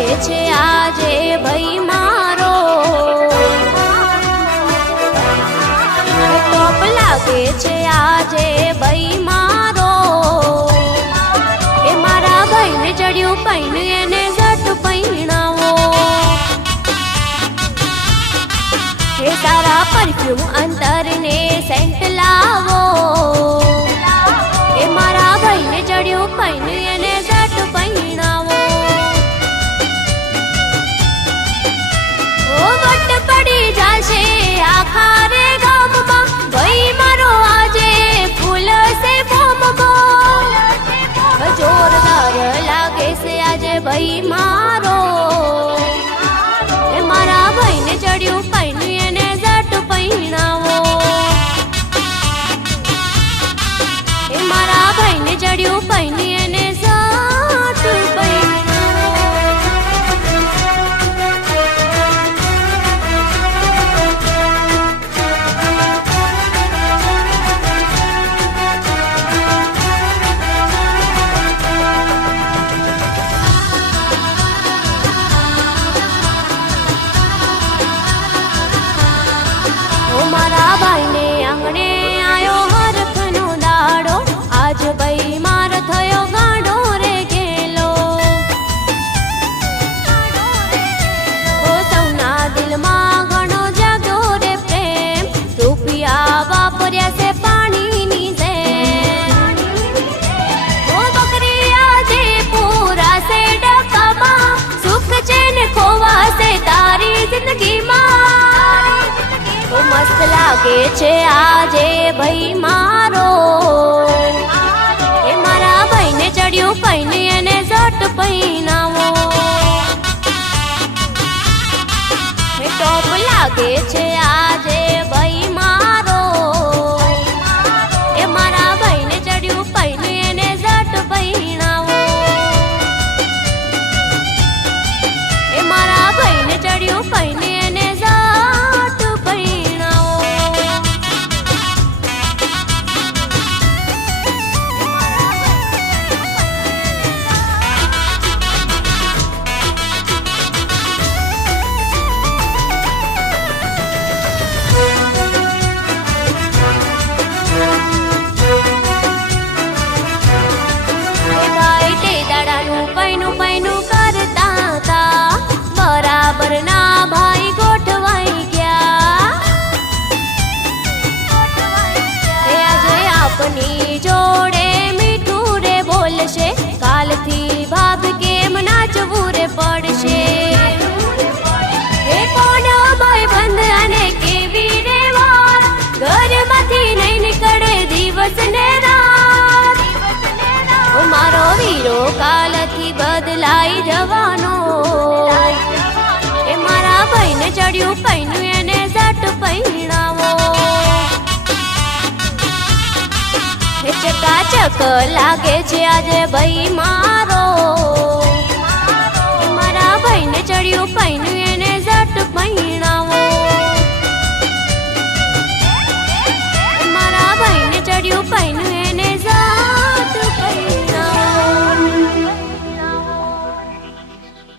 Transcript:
લાગે છે આજે ભાઈ મારો, ટોપ લાગે છે આજે ભાઈ મારો, એ મારા ભાઈને ચડ્યું પૈણ એને ઝટ પૈણાવો, એ તારા પરફ્યુમ અંતરને સેન્ટ લાવો, એ મારા ભાઈને ચડ્યું પૈણ એને ઝટ પૈણાવો, ઓ વટ પડી જાશે આખા રે ગામમાં, ભાઈ મારો આજે ફૂલ સે બોમમાં, જોરદાર લાગે છે આજે ભાઈ મારો, એ મારા ભાઈને ચડ્યું પૈણ એને ઝટ પૈણાવો, એ મારા ભાઈને ચડ્યું પૈણ એને ઝટ પૈણાવો. મારા ભાઈને આંગણે આયો હરખનો દાડો, આજ ભાઈ માર થયો ગાડો રે ગેલો, ઓ સૌના દિલમાં ઘણો જાગ્યો રે પ્રેમ, રૂપિયા વાપર્યા છે પાણીની જેમ, ઓ બકરી આજે પૂરાશે ડકામાં, સુખ છે ને ખોવાશે તારી જિંદગીમાં, મસ્ત લાગે છે આજે ભાઈ મારો, એ મારા ભાઈને ચડ્યું પૈણ એને ઝટ પૈણાવો, એ ટોપ લાગે છે આજે ભાઈ મારો, એ મારા ભાઈને ચડ્યું પૈણ એને ઝટ પૈણાવો, એ મારા ભાઈને ચડ્યું પૈણ એને ઝટ પૈણાવો. ભાઈ તે દાડાનું પૈણું પૈણું કરતા હતા, બરાબર ના ભાઈ ગોઠવાઈ ગયા, એ આજે આપની જોડે મીઠું રે બોલશે, કાલથી ભાભ કેમ નાચવું રે પડશે, એ કોણ ભાઈ બંધ અને કેવી રે વાત, ઘરમાંથી નહીં નીકળે દિવસ ને રાત, ઓ મારો વીરો કાલથી બદલાઈ જવાનો, એ મારા ભાઈને ચડ્યું પૈણ એને ઝટ પૈણાવો, એ ચકાચક લાગે છે આજે ભાઈ મારો, એ મારા ભાઈને ચડ્યું પૈણ એને ઝટ પૈણાવો.